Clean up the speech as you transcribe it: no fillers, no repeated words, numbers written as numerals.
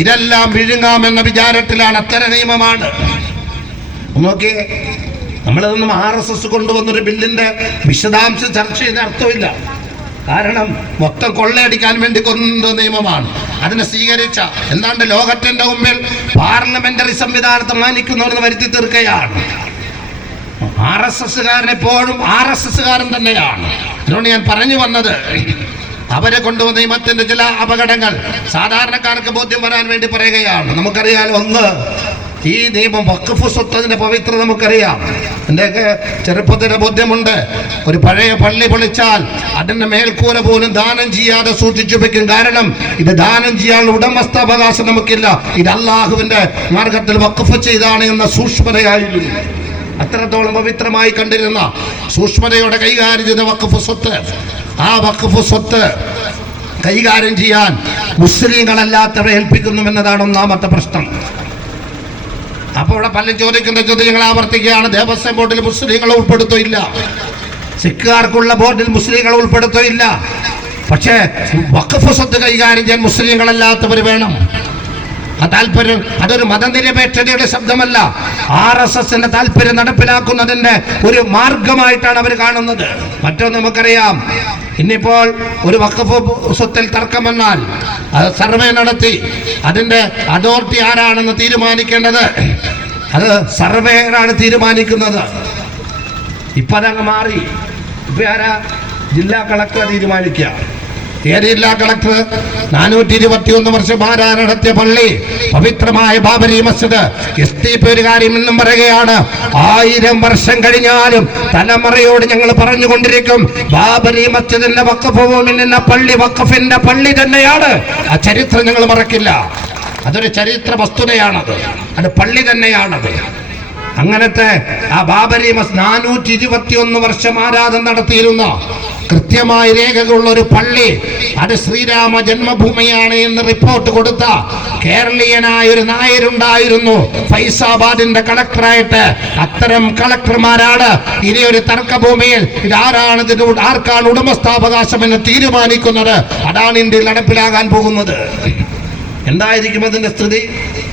ഇതെല്ലാം വിഴുങ്ങാമെന്ന വിചാരത്തിലാണ്. അത്തരം നിയമമാണ്. നോക്കി, നമ്മളതൊന്നും RSS കൊണ്ടുവന്നൊരു ബില്ലിന്റെ വിശദാംശ ചർച്ച ചെയ്യുന്ന അർത്ഥമില്ല. കാരണം മൊത്തം കൊള്ളയടിക്കാൻ വേണ്ടി കൊണ്ടുവന്ന നിയമമാണ്. അതിനെ സ്വീകരിച്ച എന്താണ്ട് ലോകത്തിന്റെ മുമ്പിൽ പാർലമെന്ററി സംവിധാനത്തെ മാനിക്കുന്നവരെന്ന് വരുത്തി തീർക്കുകയാണ്. RSSകാരൻ എപ്പോഴും RSSകാരൻ തന്നെയാണ്. അതുകൊണ്ട് ഞാൻ പറഞ്ഞു വന്നത്, അവരെ കൊണ്ടുവന്ന നിയമത്തിന്റെ ചില അപകടങ്ങൾ സാധാരണക്കാർക്ക് ബോധ്യം വരാൻ വേണ്ടി പറയുകയാണ്. നമുക്കറിയാലോ, ഒന്ന്, ഈ നിയമം വഖഫ് സ്വത്തതിന്റെ പവിത്രത നമുക്കറിയാം. എന്റെയൊക്കെ ചെറുപ്പത്തിന്റെ ബോധ്യമുണ്ട്. ഒരു പഴയ പള്ളി പൊളിച്ചാൽ അതിന്റെ മേൽക്കൂര പോലും ദാനം ചെയ്യാതെ സൂക്ഷിച്ചു വെക്കും. കാരണം ഇത് ദാനം ചെയ്യാനുള്ള ഉടമസ്ഥാവകാശം നമുക്കില്ല. ഇത് അള്ളാഹുവിന്റെ മാർഗത്തിൽ വഖഫ് ചെയ്താണ് എന്ന സൂക്ഷ്മതയായിരുന്നു. അത്രത്തോളം പവിത്രമായി കണ്ടിരുന്ന സൂക്ഷ്മതയോടെ കൈകാര്യം ചെയ്ത വഖഫ് സ്വത്ത്, ആ വഖഫ് സ്വത്ത് കൈകാര്യം ചെയ്യാൻ മുസ്ലിങ്ങളല്ലാത്തവരെ ഏൽപ്പിക്കുന്നു എന്നതാണ് ഒന്നാമത്തെ പ്രശ്നം. അപ്പോൾ ഇവിടെ പലരും ചോദിക്കുന്ന ചോദ്യങ്ങൾ ആവർത്തിക്കുകയാണ്. ദേവസ്വം ബോർഡിൽ മുസ്ലിങ്ങളെ ഉൾപ്പെടുത്തില്ല, സിഖുകാർക്കുള്ള ബോർഡിൽ മുസ്ലിങ്ങളെ ഉൾപ്പെടുത്തില്ല. പക്ഷേ വഖഫ് സ്വത്ത് കൈകാര്യം ചെയ്യാൻ മുസ്ലിങ്ങളല്ലാത്തവർ വേണം. ആ താല്പര്യം അതൊരു മതനിരപേക്ഷതയുടെ ശബ്ദമല്ല, RSSന്റെ താല്പര്യം നടപ്പിലാക്കുന്നതിന്റെ ഒരു മാർഗമായിട്ടാണ് അവർ കാണുന്നത്. മറ്റൊന്ന് നമുക്കറിയാം, ഇന്നിപ്പോൾ ഒരു വഖഫ് സ്വത്തിൽ തർക്കം വന്നാൽ അത് സർവേ നടത്തി അതിന്റെ അതോറിറ്റി ആരാണെന്ന് തീരുമാനിക്കേണ്ടത് അത് സർവേയറാണ് തീരുമാനിക്കുന്നത്. ഇപ്പൊ അതങ്ങ് മാറി. ഇപ്പൊ ആരാ? ജില്ലാ കളക്ടർ തീരുമാനിക്കുക. ജില്ലാ കളക്ടർ 421 വർഷം ആരാ നടത്തിയ പള്ളി, പവിത്രമായ ബാബരി മസ്ജിദ്. STP ഒരു കാര്യം എന്നും പറയുകയാണ്, 1000 വർഷം കഴിഞ്ഞാലും തലമുറയോട് ഞങ്ങൾ പറഞ്ഞുകൊണ്ടിരിക്കും, ബാബരി മസ്ജിദിന്റെ വഖഫ് ഭൂമിയിൽ നിന്ന പള്ളി വഖഫിന്റെ പള്ളി തന്നെയാണ്. ആ ചരിത്രം ഞങ്ങൾ മറക്കില്ല. അതൊരു ചരിത്ര വസ്തുതയാണത്, അത് പള്ളി തന്നെയാണത്. അങ്ങനത്തെ ആ ബാബരി മസ്ജിദ് 421 വർഷം ആരാധന നടത്തിയിരുന്ന കൃത്യമായ രേഖകളുള്ള ഒരു പള്ളി, അത് ശ്രീരാമ ജന്മഭൂമിയാണ് എന്ന് റിപ്പോർട്ട് കൊടുത്ത കേരളീയനായ ഒരു നായരുണ്ടായിരുന്നു ഫൈസാബാദിന്റെ കളക്ടറായിട്ട്. അത്തരം കളക്ടർമാരാണ് ഇനി ഒരു തർക്കഭൂമിയിൽ ഇതാരാണ്, ആർക്കാണ് ഉടമസ്ഥാവകാശം എന്ന് തീരുമാനിക്കുന്നത്. അതാണ് ഇന്ത്യയിൽ നടപ്പിലാകാൻ പോകുന്നത്. എന്തായിരിക്കും അതിന്റെ സ്ഥിതി?